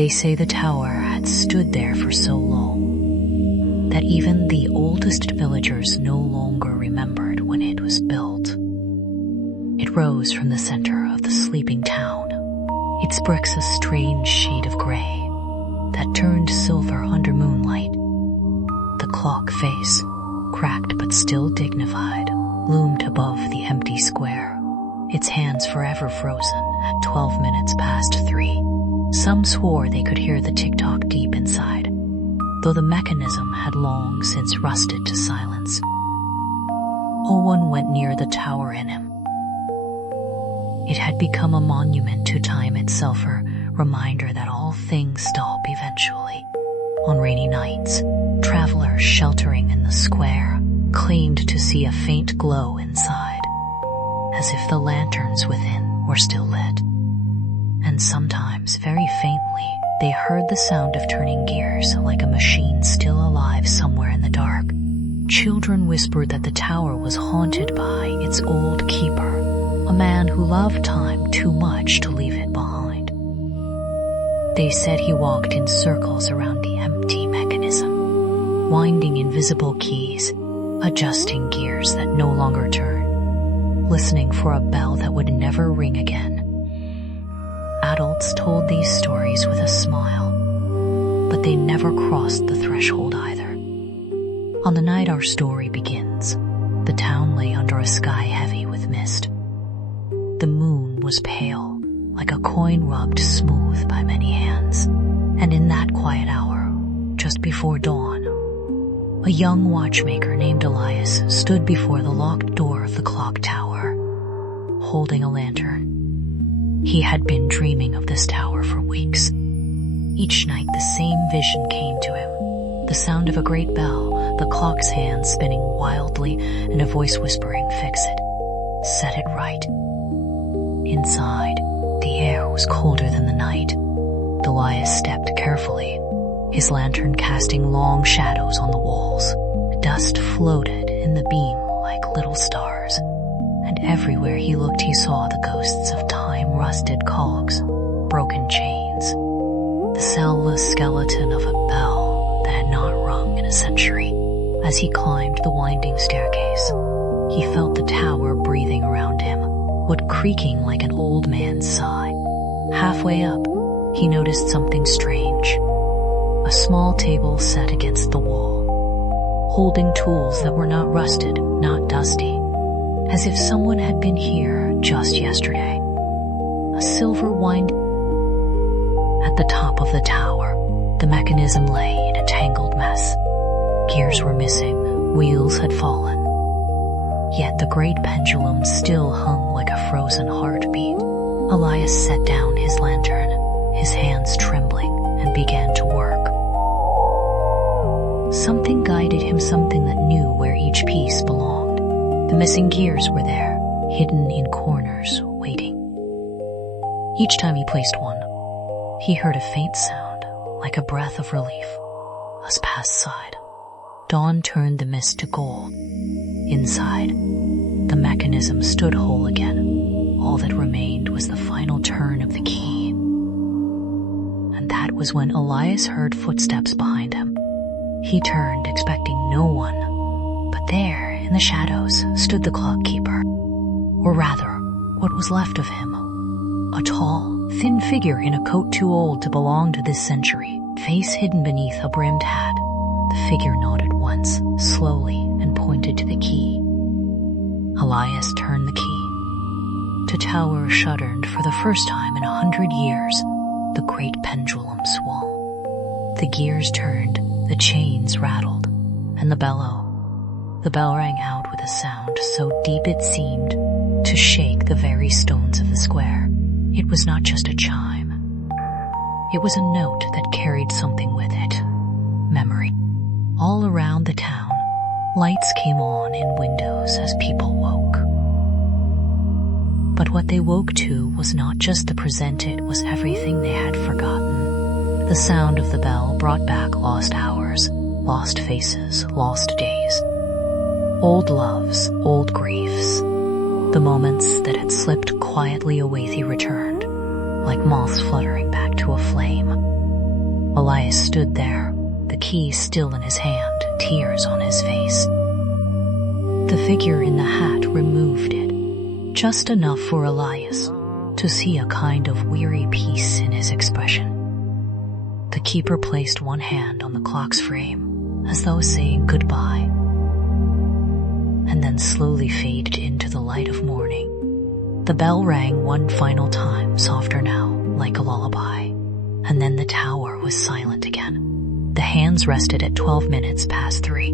They say the tower had stood there for so long that even the oldest villagers no longer remembered when it was built. It rose from the center of the sleeping town, its bricks a strange shade of gray that turned silver under moonlight. The clock face, cracked but still dignified, loomed above the empty square, its hands forever frozen at 12 minutes past 3. Some swore they could hear the tick-tock deep inside, though the mechanism had long since rusted to silence. No one went near the tower in him. It had become a monument to time itself, a reminder that all things stop eventually. On rainy nights, travelers sheltering in the square claimed to see a faint glow inside, as if the lanterns within were still lit. And sometimes, very faintly, they heard the sound of turning gears, like a machine still alive somewhere in the dark. Children whispered that the tower was haunted by its old keeper, a man who loved time too much to leave it behind. They said he walked in circles around the empty mechanism, winding invisible keys, adjusting gears that no longer turn, listening for a bell that would never ring again. Adults told these stories with a smile, but they never crossed the threshold either. On the night our story begins, the town lay under a sky heavy with mist. The moon was pale, like a coin rubbed smooth by many hands, and in that quiet hour, just before dawn, a young watchmaker named Elias stood before the locked door of the clock tower, holding a lantern. He had been dreaming of this tower for weeks. Each night the same vision came to him, the sound of a great bell, the clock's hands spinning wildly, and a voice whispering, "Fix it. Set it right." Inside, the air was colder than the night. Elias stepped carefully, his lantern casting long shadows on the walls. Dust floated in the beam like little stars, and everywhere he looked he saw the ghosts of time-rusted cogs, broken chains, the soulless skeleton of a bell that had not rung in a century. As he climbed the winding staircase, he felt the tower breathing around him, what creaking like an old man's sigh. Halfway up, he noticed something strange. A small table set against the wall, holding tools that were not rusted, not dusty, as if someone had been here just yesterday. A silver wind. At the top of the tower, the mechanism lay in a tangled mess. Gears were missing, wheels had fallen. Yet the great pendulum still hung like a frozen heartbeat. Elias set down his lantern, his hands trembling, and began to work. Something guided him, something that knew where each piece belonged. The missing gears were there, hidden in corners, waiting. Each time he placed one, he heard a faint sound, like a breath of relief. A pass sighed. Dawn turned the mist to gold. Inside, the mechanism stood whole again. All that remained was the final turn of the key. And that was when Elias heard footsteps behind him. He turned, expecting no one, but there, in the shadows, stood the clock keeper. Or rather, what was left of him. A tall, thin figure in a coat too old to belong to this century, face hidden beneath a brimmed hat. The figure nodded once, slowly, and pointed to the key. Elias turned the key. The tower shuddered for the first time in 100 years. The great pendulum swung. The gears turned, the chains rattled, and the bell rang out with a sound so deep it seemed to shake the very stones of the square. It was not just a chime. It was a note that carried something with it. Memory. All around the town, lights came on in windows as people woke. But what they woke to was not just the present, it was everything they had forgotten. The sound of the bell brought back lost hours, lost faces, lost days. Old loves, old griefs. The moments that had slipped quietly away they returned, like moths fluttering back to a flame. Elias stood there, the key still in his hand, tears on his face. The figure in the hat removed it, just enough for Elias to see a kind of weary peace in his expression. The keeper placed one hand on the clock's frame, as though saying goodbye, and then slowly faded into the light of morning. The bell rang one final time, softer now, like a lullaby, and then the tower was silent again. The hands rested at 12 minutes past 3.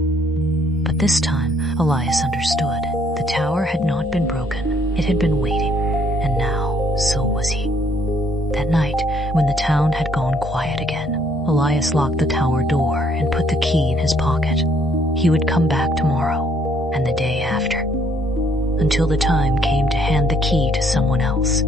But this time, Elias understood. The tower had not been broken, it had been waiting, and now, so was he. That night, when the town had gone quiet again, Elias locked the tower door and put the key in his pocket. He would come back tomorrow, and the day after, until the time came to hand the key to someone else.